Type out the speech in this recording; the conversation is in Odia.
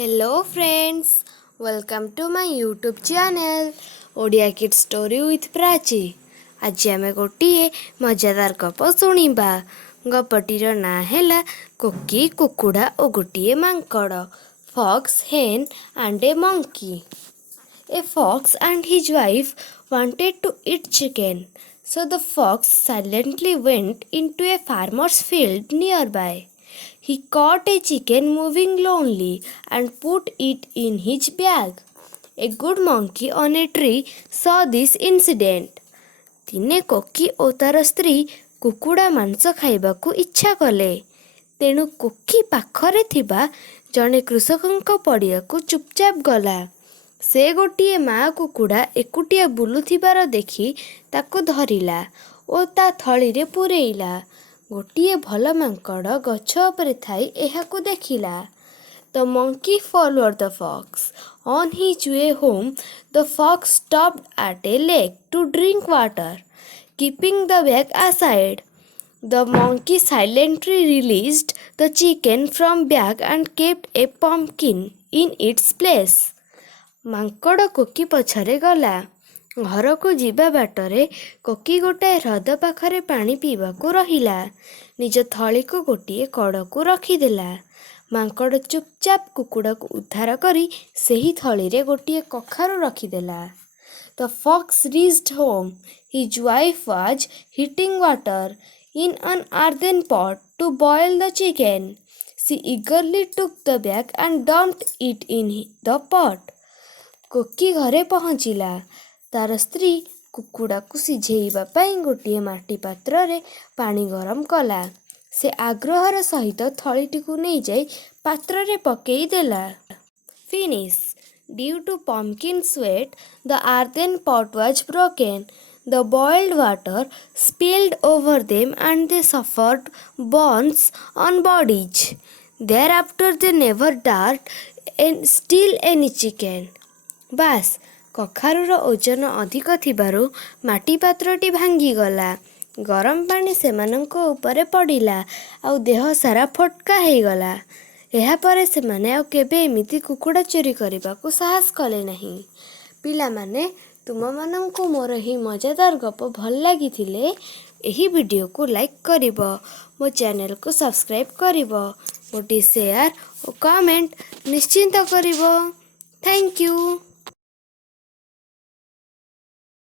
Hello friends, welcome to my YouTube channel Odia kid story with Prachi. आज आमे गोटे मजादार गप शुणा। गपटीर ना है कोकी कुकुड़ा और गोटे मांकड़, fox, hen and a monkey। A fox and his wife wanted to eat chicken, so the fox silently went into a farmer's field nearby. He caught a chicken moving lonely and put it in his bag. A good monkey on a tree saw this incident. ଦିନେ କୋକି ଓ ତାର ସ୍ତ୍ରୀ କୁକୁଡ଼ା ମାଂସ ଖାଇବାକୁ ଇଚ୍ଛା କଲେ। ତେଣୁ କୋକି ପାଖରେ ଥିବା ଜଣେ କୃଷକଙ୍କ ପଡ଼ିଆକୁ ଚୁପଚାପ ଗଲା। ସେ ଗୋଟିଏ ମା କୁକୁଡ଼ା ଏକୁଟିଆ ବୁଲୁଥିବାର ଦେଖି ତାକୁ ଧରିଲା ଓ ତା ଥଳିରେ ପୂରେଇଲା। ଗୋଟିଏ ଭଲ ମାଙ୍କଡ଼ ଗଛ ଉପରେ ଥାଇ ଏହାକୁ ଦେଖିଲା। The monkey followed the fox. On his way home, the fox stopped at a lake to drink water, keeping the bag aside. The monkey silently released the chicken from bag and kept a pumpkin in its place. ମାଙ୍କଡ଼ କୋକି ପଛରେ ଗଲା। ଘରକୁ ଯିବା ବାଟରେ କୋକି ଗୋଟାଏ ହ୍ରଦ ପାଖରେ ପାଣି ପିଇବାକୁ ରହିଲା। ନିଜ ଥଳିକୁ ଗୋଟିଏ କଡ଼କୁ ରଖିଦେଲା। ମାଙ୍କଡ଼ ଚୁପଚାପ କୁକୁଡ଼ାକୁ ଉଦ୍ଧାର କରି ସେହି ଥଳିରେ ଗୋଟିଏ କଖାରୁ ରଖିଦେଲା। The fox reached home. His wife was heating water in an earthen pot to boil the chicken. She eagerly took the bag and dumped it in the pot. Koki ଘରେ ପହଞ୍ଚିଲା। ତାର ସ୍ତ୍ରୀ କୁକୁଡ଼ାକୁ ସିଝେଇବା ପାଇଁ ଗୋଟିଏ ମାଟି ପାତ୍ରରେ ପାଣି ଗରମ କଲା। ସେ ଆଗ୍ରହର ସହିତ ଥଳିଟିକୁ ନେଇଯାଇ ପାତ୍ରରେ ପକେଇ ଦେଲା। Finish. Due to pumpkin sweat, the earthen pot was broken. The boiled water spilled over them and they suffered burns on bodies. Thereafter they never dared steal any chicken. ବାସ୍, କଖାରୁର ଓଜନ ଅଧିକ ଥିବାରୁ ମାଟି ପାତ୍ରଟି ଭାଙ୍ଗିଗଲା। ଗରମ ପାଣି ସେମାନଙ୍କ ଉପରେ ପଡ଼ିଲା ଆଉ ଦେହ ସାରା ଫୋଟକା ହେଇଗଲା। ଏହାପରେ ସେମାନେ ଆଉ କେବେ ଏମିତି କୁକୁଡ଼ା ଚୋରି କରିବାକୁ ସାହସ କଲେ ନାହିଁ। ପିଲାମାନେ, ତୁମମାନଙ୍କୁ ମୋର ଏହି ମଜାଦାର ଗପ ଭଲ ଲାଗିଥିଲେ ଏହି ଭିଡ଼ିଓକୁ ଲାଇକ୍ କରିବ, ମୋ ଚ୍ୟାନେଲକୁ ସବସ୍କ୍ରାଇବ୍ କରିବ, ଗୋଟିଏ ସେୟାର ଓ କମେଣ୍ଟ ନିଶ୍ଚିନ୍ତ କରିବ। Thank you.